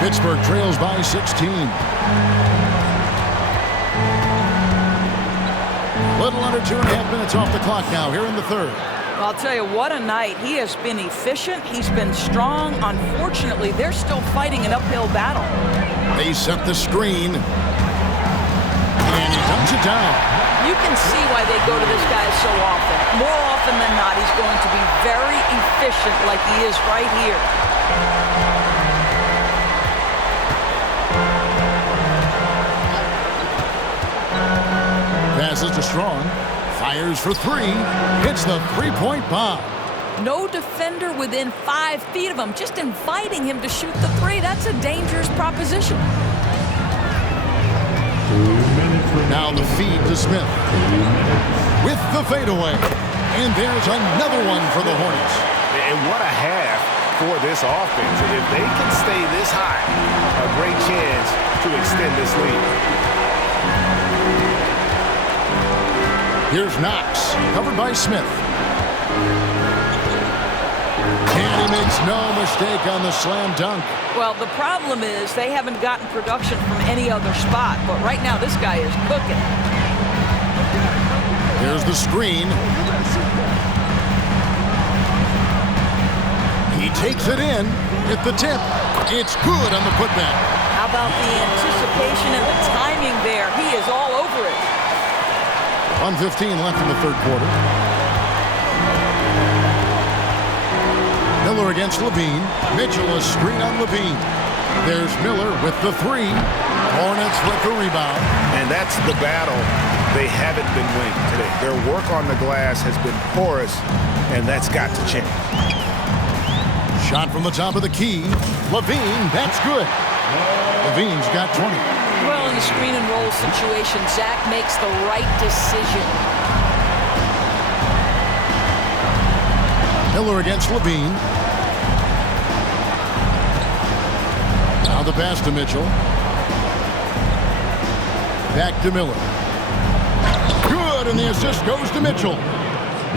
Pittsburgh trails by 16. Little under 2.5 minutes off the clock now here in the third. I'll tell you, what a night. He has been efficient. He's been strong. Unfortunately, they're still fighting an uphill battle. They set the screen. And he dumps it down. You can see why they go to this guy so often. More often than not, he's going to be very efficient like he is right here. Passes to Strong. Fires for three. Hits the three-point bomb. No defender within 5 feet of him. Just inviting him to shoot the three. That's a dangerous proposition. Now the feed to Smith. With the fadeaway. And there's another one for the Hornets. And what a half for this offense. If they can stay this high, a great chance to extend this lead. Here's Knox, covered by Smith. And he makes no mistake on the slam dunk. Well, the problem is they haven't gotten production from any other spot, but right now this guy is cooking. Here's the screen. He takes it in at the tip. It's good on the putback. How about the anticipation and the timing there? He is all over it. 1:15 left in the third quarter. Miller against Lavine. Mitchell a screen on Lavine. There's Miller with the three. Hornets with the rebound. And that's the battle they haven't been winning today. Their work on the glass has been porous, and that's got to change. Shot from the top of the key. Lavine, that's good. Lavine's got 20. Well, in the screen and roll situation, Zach makes the right decision. Miller against Lavine. Now the pass to Mitchell. Back to Miller. Good, and the assist goes to Mitchell.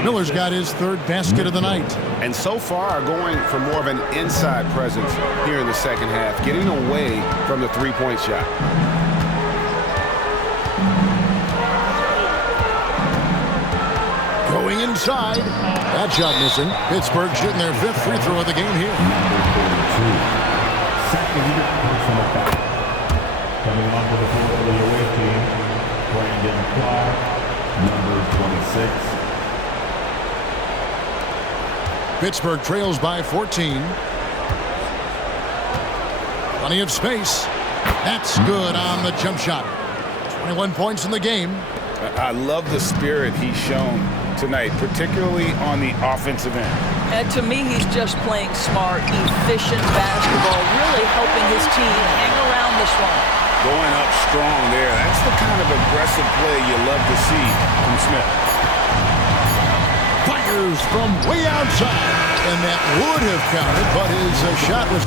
Miller's got his third basket of the night. And so far going for more of an inside presence here in the second half, getting away from the three-point shot. Going inside. That shot missing. Pittsburgh shooting their 5th free throw of the game here. Coming on to the floor for the away team, Brandon Clark, number 26. Pittsburgh trails by 14. Plenty of space. That's good on the jump shot. 21 points in the game. I love the spirit he's shown tonight, particularly on the offensive end. And to me, he's just playing smart, efficient basketball, really helping his team hang around this one. Going up strong there. That's the kind of aggressive play you love to see from Smith. Fires from way outside. And that would have counted, but his shot was...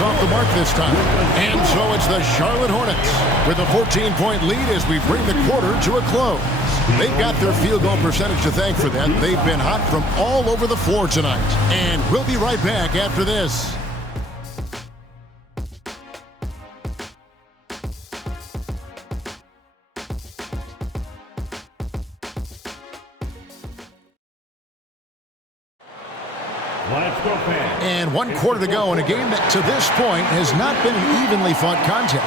off the mark this time. And so it's the Charlotte Hornets with a 14-point lead as we bring the quarter to a close. They've got their field goal percentage to thank for that. They've been hot from all over the floor tonight. And we'll be right back after this. And 1 quarter to go in a game that to this point has not been an evenly fought contest.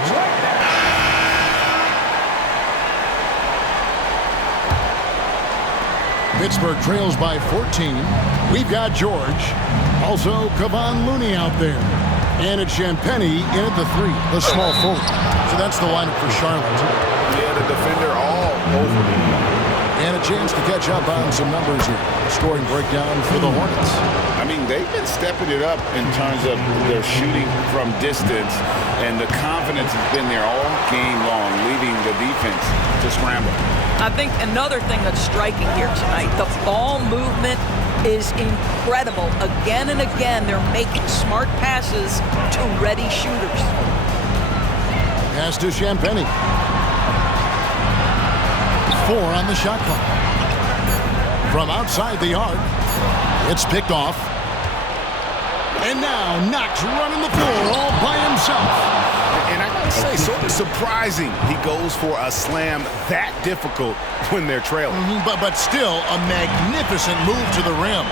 Pittsburgh trails by 14. We've got George. Also, Kevon Looney out there. And it's Champagnie in at the 3, the small forward. So that's the lineup for Charlotte. Yeah, the defender all over me. And a chance to catch up on some numbers here. Scoring breakdown for the Hornets. I mean, they've been stepping it up in terms of their shooting from distance, and the confidence has been there all game long, leaving the defense to scramble. I think another thing that's striking here tonight, the ball movement is incredible. Again and again, they're making smart passes to ready shooters. Pass to Champagnie. 4 on the shot clock. From outside the arc, it's picked off. And now Knox running the floor all by himself. And I gotta say, sort of surprising he goes for a slam that difficult when they're trailing. But still a magnificent move to the rim.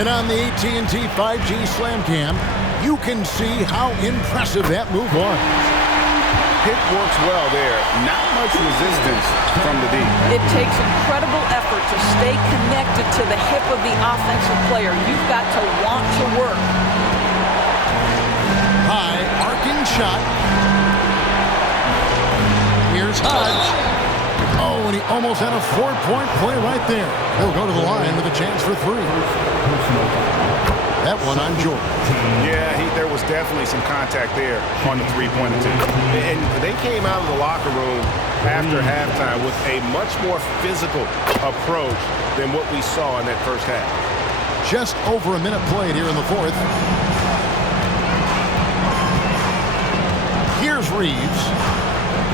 And on the AT&T 5G Slam Cam, you can see how impressive that move was. Pick works well there. Not much resistance from the deep. It takes incredible effort to stay connected to the hip of the offensive player. You've got to want to work. High arcing shot. Here's Hodge. Oh, and he almost had a 4-point play right there. He'll go to the line with a chance for 3. That one on George. Yeah, there was definitely some contact there on the three-point attempt. And they came out of the locker room after halftime with a much more physical approach than what we saw in that first half. Just over a minute played here in the 4th. Here's Reeves.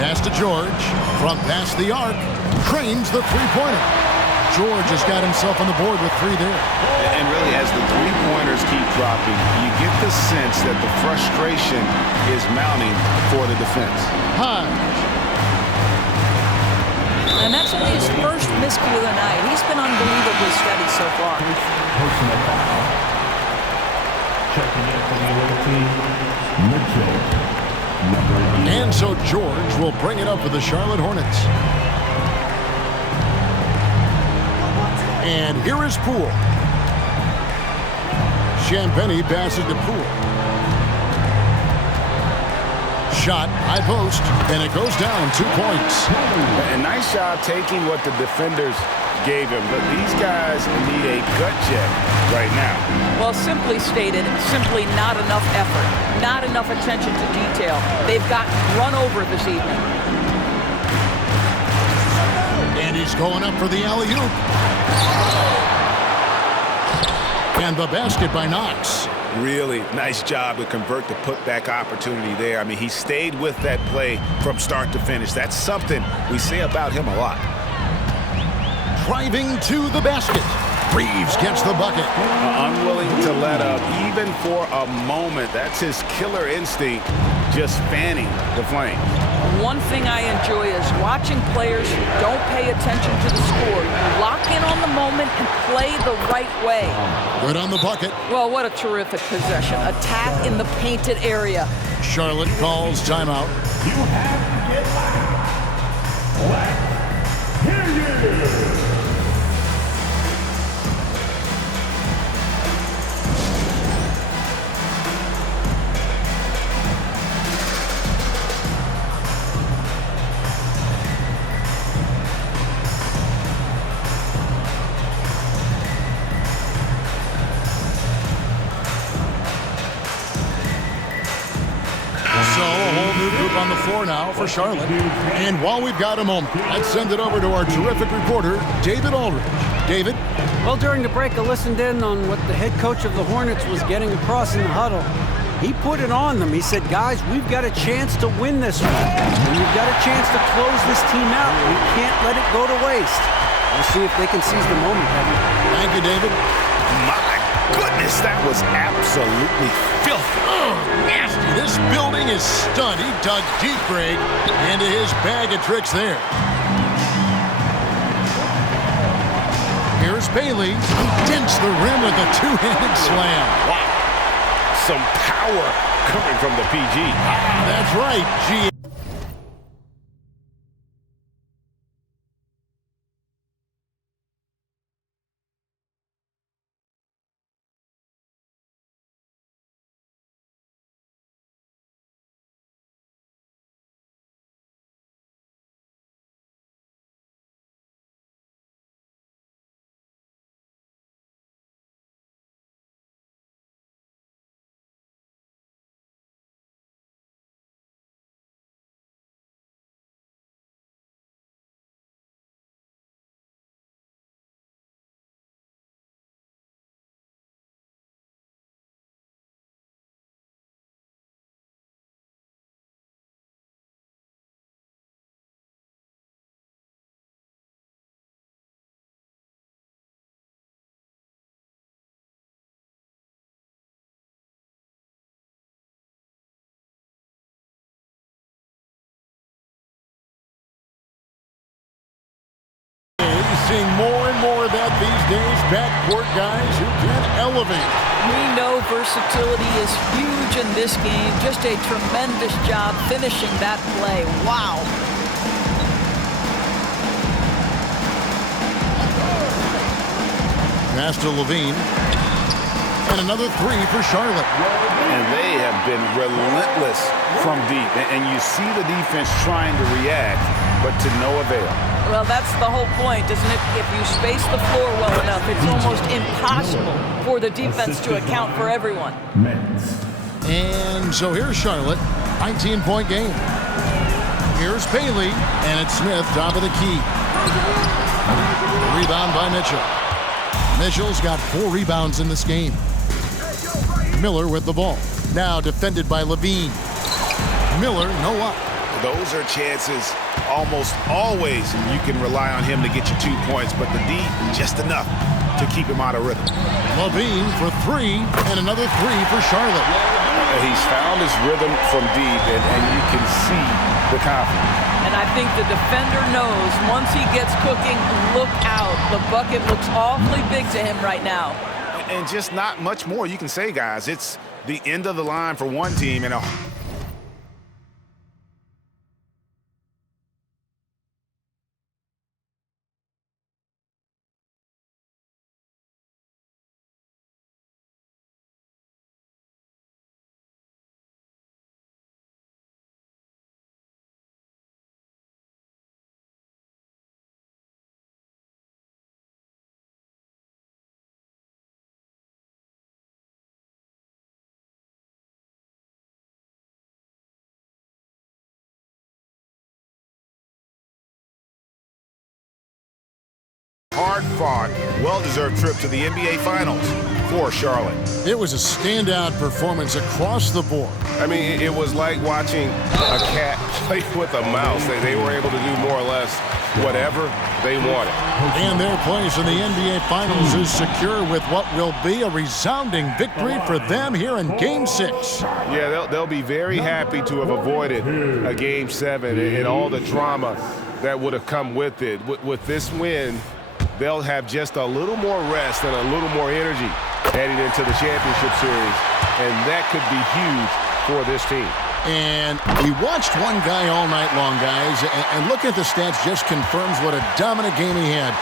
Pass to George. From past the arc. Cranes the three-pointer. George has got himself on the board with 3 there. And really, as the three-pointers keep dropping, you get the sense that the frustration is mounting for the defense. Hodge. And that's only his first miscue of the night. He's been unbelievably steady so far. Checking in from the away team, Mitchell, number 11. And so George will bring it up for the Charlotte Hornets. And here is Poole. Champagnie passes to Poole. Shot, high post, and it goes down 2 points. A nice job taking what the defenders gave him, but these guys need a gut check right now. Well, simply stated, simply not enough effort, not enough attention to detail. They've got run over this evening. And he's going up for the alley-oop. And the basket by Knox. Really nice job to convert the putback opportunity there. I mean, he stayed with that play from start to finish. That's something we say about him a lot. Driving to the basket. Reeves gets the bucket. Unwilling to let up, even for a moment. That's his killer instinct, just fanning the flame. One thing I enjoy is watching players who don't pay attention to the score. Lock in on the moment and play the right way. Good on the bucket. Well, what a terrific possession. Attack in the painted area. Charlotte calls timeout. You have to get back. Let's hear you. On the floor now for Charlotte. And while we've got a moment, let's send it over to our terrific reporter, David Aldridge. David? Well, during the break, I listened in on what the head coach of the Hornets was getting across in the huddle. He put it on them. He said, guys, we've got a chance to win this one. And we've got a chance to close this team out. We can't let it go to waste. We'll see if they can seize the moment, Kevin. Thank you, David. My goodness, that was absolutely filthy. Oh, nasty. This building is stunned. He dug deep, Greg, into his bag of tricks there. Here's Bailey. He dents the rim with a two-handed slam. Wow. Some power coming from the PG. That's right, G. seeing more and more of that these days. Backcourt guys who can elevate. We know versatility is huge in this game. Just a tremendous job finishing that play. Wow. Pass to Lavine. And another three for Charlotte. And they have been relentless from deep. And you see the defense trying to react, but to no avail. Well, that's the whole point, isn't it? If you space the floor well enough, it's almost impossible for the defense to account for everyone. And so here's Charlotte, 19-point game. Here's Bailey, and it's Smith, top of the key. Rebound by Mitchell. Mitchell's got 4 rebounds in this game. Miller with the ball. Now defended by Lavine. Miller, no up. Those are chances almost always you can rely on him to get you 2 points, but the D, just enough to keep him out of rhythm. Lavine for 3, and another 3 for Charlotte. He's found his rhythm from deep, and you can see the confidence. And I think the defender knows once he gets cooking, look out. The bucket looks awfully big to him right now. And just not much more you can say, guys. It's the end of the line for one team and a hard-fought, well-deserved trip to the NBA Finals for Charlotte. It was a standout performance across the board. I mean, it was like watching a cat play with a mouse. They were able to do more or less whatever they wanted. And their place in the NBA Finals is secure with what will be a resounding victory for them here in Game 6. Yeah, they'll be very happy to have avoided a Game 7 and all the drama that would have come with it. With this win, they'll have just a little more rest and a little more energy heading into the championship series, and that could be huge for this team. And we watched one guy all night long, guys, and looking at the stats just confirms what a dominant game he had.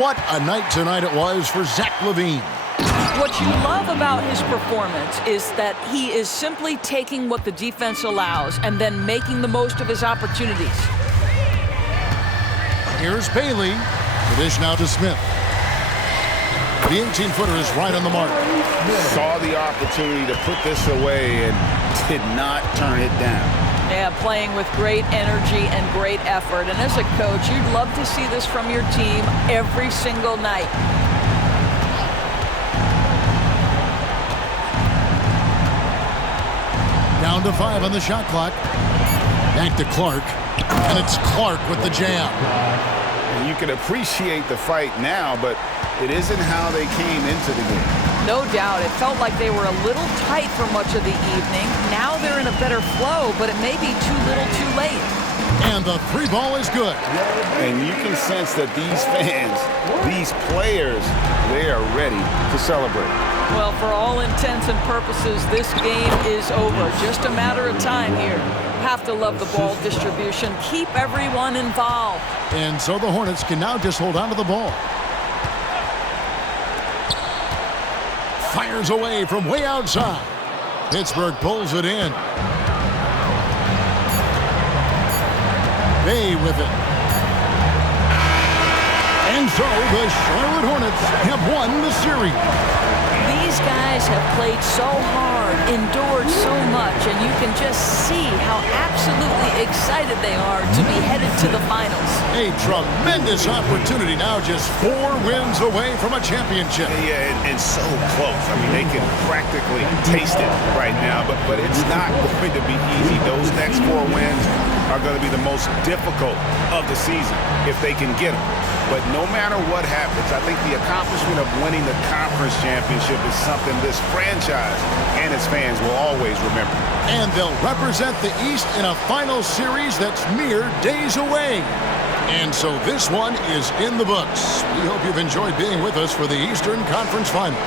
What a night tonight it was for Zach Lavine. What you love about his performance is that he is simply taking what the defense allows and then making the most of his opportunities. Here's Bailey. The dish now to Smith. The 18-footer is right on the mark. Saw the opportunity to put this away and did not turn it down. Yeah, playing with great energy and great effort. And as a coach, you'd love to see this from your team every single night. Down to 5 on the shot clock. Back to Clark. And it's Clark with the jam. And you can appreciate the fight now, but it isn't how they came into the game. No doubt. It felt like they were a little tight for much of the evening. Now they're in a better flow, but it may be too little too late. And the 3 ball is good. And you can sense that these fans, these players, they are ready to celebrate. Well, for all intents and purposes, this game is over. Just a matter of time here. Have to love the ball distribution. Keep everyone involved. And so the Hornets can now just hold on to the ball. Fires away from way outside. Pittsburgh pulls it in. Bay with it. And so the Charlotte Hornets have won the series. These guys have played so hard, endured so much, and you can just see how absolutely excited they are to be headed to the finals. A tremendous opportunity now, just 4 wins away from a championship. Yeah, and so close. I mean, they can practically taste it right now, but it's not going to be easy. Those next 4 wins are going to be the most difficult of the season if they can get them. But no matter what happens, I think the accomplishment of winning the conference championship is something this franchise and its fans will always remember. And they'll represent the East in a final series that's mere days away. And so this one is in the books. We hope you've enjoyed being with us for the Eastern Conference Finals.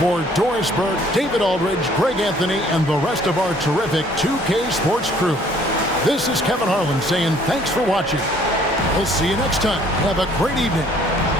For Doris Burke, David Aldridge, Greg Anthony, and the rest of our terrific 2K Sports crew, this is Kevin Harlan saying thanks for watching. We'll see you next time. Have a great evening.